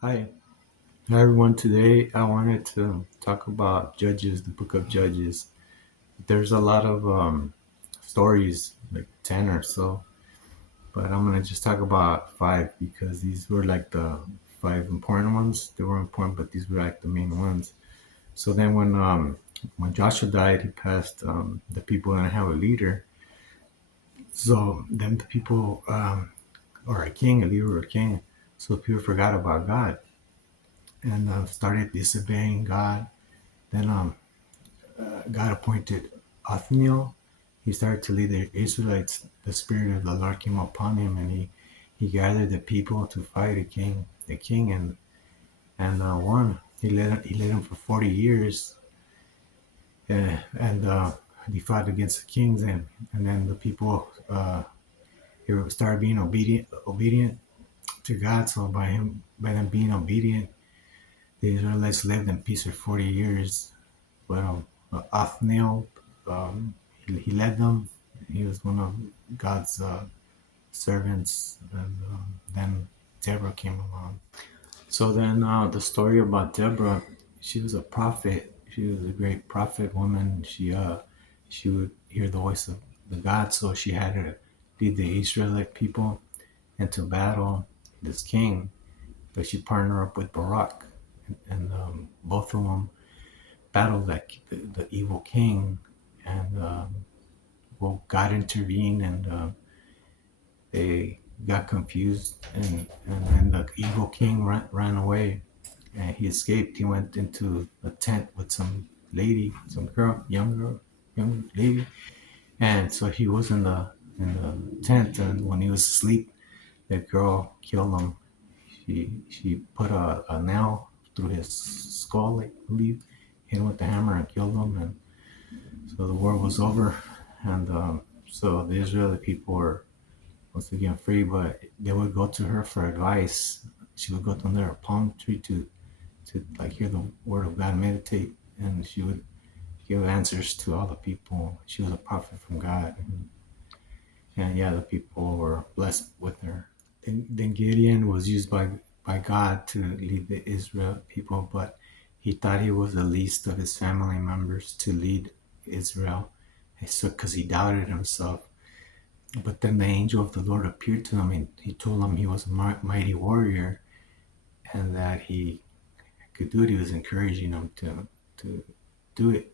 Hi. Hi, everyone. Today I wanted to talk about Judges, the book of Judges. There's a lot of stories, like 10 or so, but I'm going to just talk about five because these were like the five important ones. They were important, but these were like the main ones. So then when Joshua died, he passed the people and have a leader. So then the people, or a king, a leader or a king. So people forgot about God and started disobeying God. Then God appointed Othniel. He started to lead the Israelites. The Spirit of the Lord came upon him, and he gathered the people to fight the king, and won. He led him for 40 years, and he fought against the kings, and then the people he started being obedient to God. So by them being obedient, the Israelites lived in peace for 40 years. But Othniel, he led them. He was one of God's servants, and then Deborah came along. So then the story about Deborah, she was a prophet. She was a great prophet woman. She would hear the voice of the God, so she had to lead the Israelite people into battle this king. But she partnered up with Barak, and both of them battled the evil king, and well, God intervened, and they got confused, and then the evil king ran away, and he escaped. He went into a tent with some lady, some girl, young lady, and so he was in the tent, and when he was asleep, the girl killed him. She put a nail through his skull, I believe, hit him with the hammer and killed him, and so the war was over, and so the Israeli people were once again free, but they would go to her for advice. She would go to under a palm tree to like hear the word of God, meditate, and she would give answers to all the people. She was a prophet from God, and yeah, the people were blessed with her. Then Gideon was used by God to lead the Israel people, but he thought he was the least of his family members to lead Israel, so because he doubted himself. But then the angel of the Lord appeared to him, and he told him he was a mighty warrior and that he could do it. He was encouraging him to do it.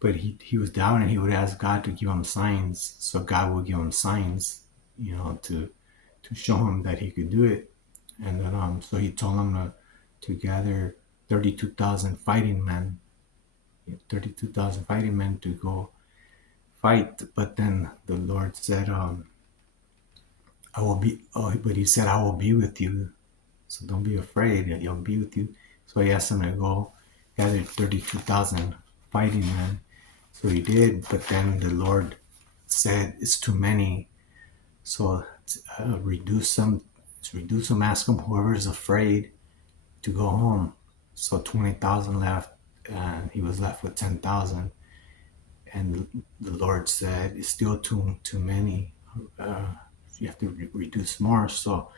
But he was doubting. He would ask God to give him signs, so God would give him signs, to show him that he could do it. And then so he told him to gather 32,000 fighting men, 32,000 fighting men to go fight. But then the Lord said, I will be, oh, but he said, I will be with you. So don't be afraid, he'll be with you. So he asked him to go gather 32,000 fighting men. So he did, but then the Lord said, it's too many. So reduce them, ask them, whoever is afraid to go home. So 20,000 left, and he was left with 10,000. And the Lord said, it's still too many. Uh, you have to reduce more. So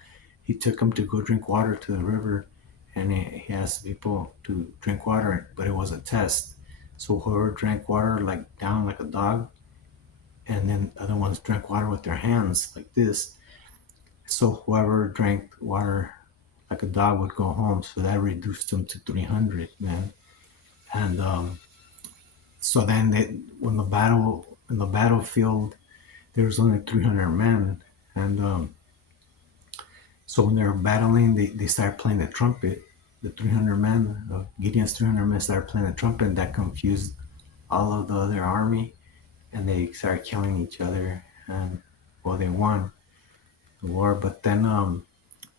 he took him to go drink water to the river, and he asked people to drink water, but it was a test. So whoever drank water like down like a dog, and then other ones drank water with their hands like this. So whoever drank water like a dog would go home. So that reduced them to 300 men. And so then when the battle in the battlefield, there was only 300 men, and so when they were battling, they started playing the trumpet. The 300 men, Gideon's 300 men started playing the trumpet, and that confused all of the other army, and they started killing each other. And well, they won the war, but then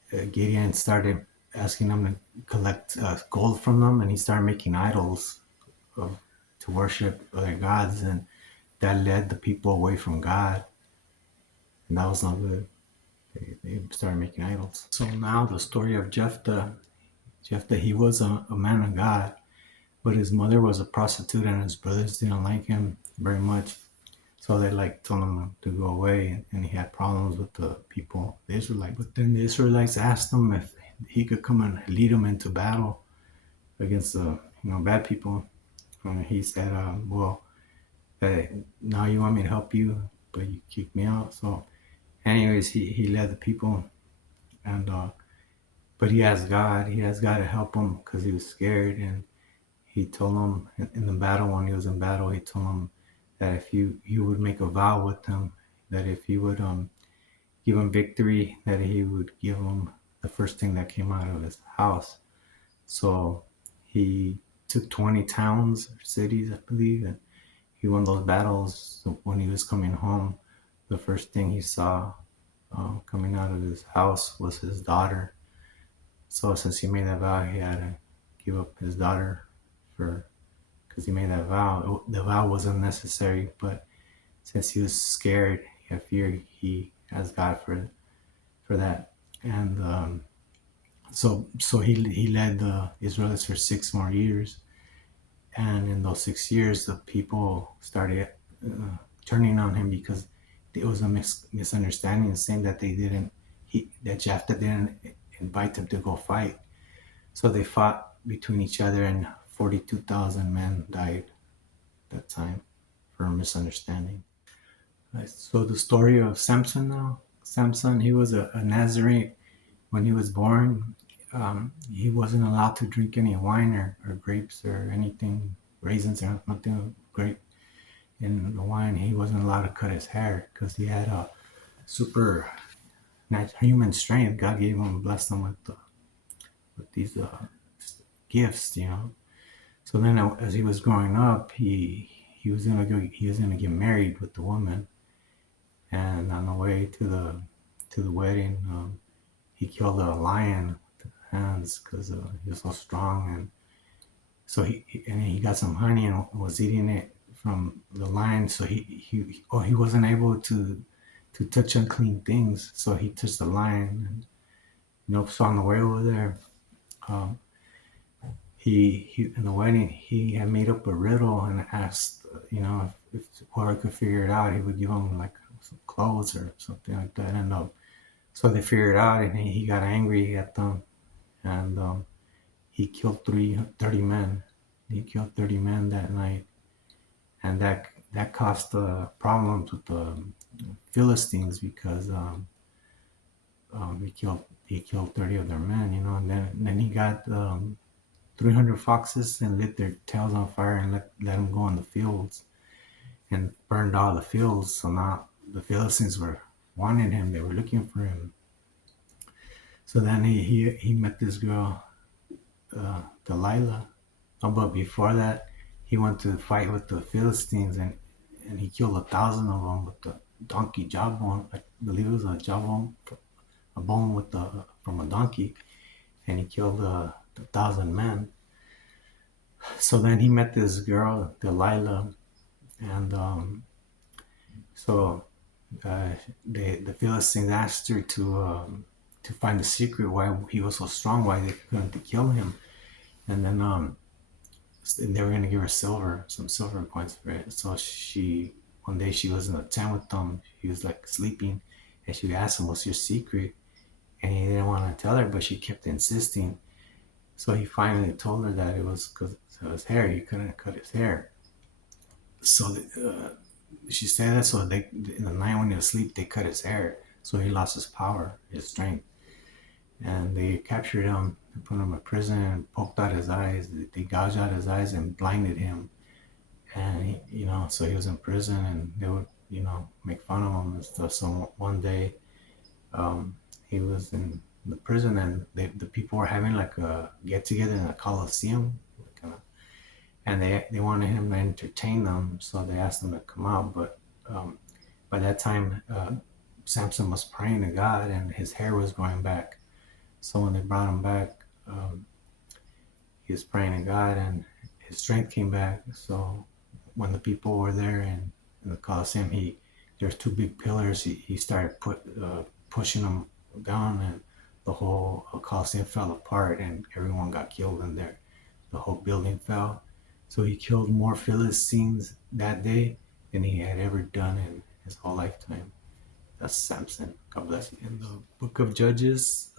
Gideon started asking them to collect gold from them, and he started making idols of, to worship other gods, and that led the people away from God, and that was not good. They started making idols. So now the story of Jephthah. Jephthah, he was a man of God, but his mother was a prostitute, and his brothers didn't like him very much. So they like told him to go away, and he had problems with the people, the Israelites. But then the Israelites asked him if he could come and lead them into battle against the bad people. And he said, well, now you want me to help you, but you kicked me out. So, anyways, he led the people, and but he asked God. He asked God to help him because he was scared, and he told him in the battle, when he was in battle, he told him that if you would make a vow with him, that if he would give him victory, that he would give him the first thing that came out of his house. So he took 20 towns or cities, I believe, and he won those battles. So when he was coming home, the first thing he saw coming out of his house was his daughter. So since he made that vow, he had to give up his daughter for because he made that vow. The vow wasn't necessary, but since he was scared, he had fear, he asked God for that. And so he led the Israelites for 6 more years, and in those 6 years, the people started turning on him because it was a misunderstanding, saying that that Jephthah didn't invite them to go fight. So they fought between each other, and 42,000 men died that time for a misunderstanding. Right, so the story of Samson now. Samson, he was a Nazarene when he was born. He wasn't allowed to drink any wine or grapes or anything, raisins or nothing grape in the wine. He wasn't allowed to cut his hair because he had a super human strength. God gave him, blessed him with these gifts. So then, as he was growing up, he was gonna get married with the woman, and on the way to the wedding, he killed a lion with his hands because he was so strong, and so he got some honey and was eating it from the lion. So he wasn't able to touch unclean things, so he touched the lion, and so on the way over there, um, he in the wedding he had made up a riddle and asked, if whoever could figure it out, he would give him like some clothes or something like that. And so they figured it out, and he got angry at them, and he killed 30 men. He killed 30 men that night, and that caused problems with the Philistines because he killed 30 of their men, and then he got 300 foxes and lit their tails on fire and let them go in the fields and burned all the fields. So now the Philistines were wanting him; they were looking for him. So then he met this girl, Delilah. But before that, he went to fight with the Philistines, and he killed 1,000 of them with the donkey jawbone. I believe it was a jawbone, a bone from a donkey, and he killed 1,000 men. So then he met this girl, Delilah, and so the Philistines asked her to find the secret why he was so strong, why they couldn't kill him, and then they were gonna give her some silver coins for it. So one day she was in a tent with them. He was like sleeping, and she asked him, "What's your secret?" And he didn't want to tell her, but she kept insisting. So he finally told her that it was because of his hair. He couldn't cut his hair. So she said that. So in the night when he was asleep, they cut his hair. So he lost his power, his strength, and they captured him and put him in prison and poked out his eyes. They gouged out his eyes and blinded him. And so he was in prison, and they would make fun of him and stuff. So one day, he was in the prison, and the people were having like a get together in a coliseum, and they wanted him to entertain them, so they asked him to come out. But by that time, Samson was praying to God, and his hair was growing back. So when they brought him back, he was praying to God, and his strength came back. So when the people were there in the Coliseum, there's two big pillars. He started pushing them down, and the whole Coliseum fell apart, and everyone got killed in there. The whole building fell. So he killed more Philistines that day than he had ever done in his whole lifetime. That's Samson. God bless you. In the book of Judges,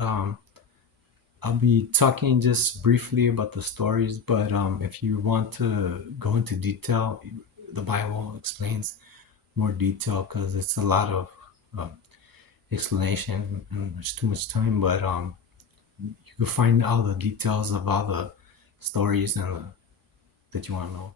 I'll be talking just briefly about the stories, but if you want to go into detail, the Bible explains more detail because it's a lot of um, explanation and there's too much time. But you can find all the details of all the stories and that you want to know.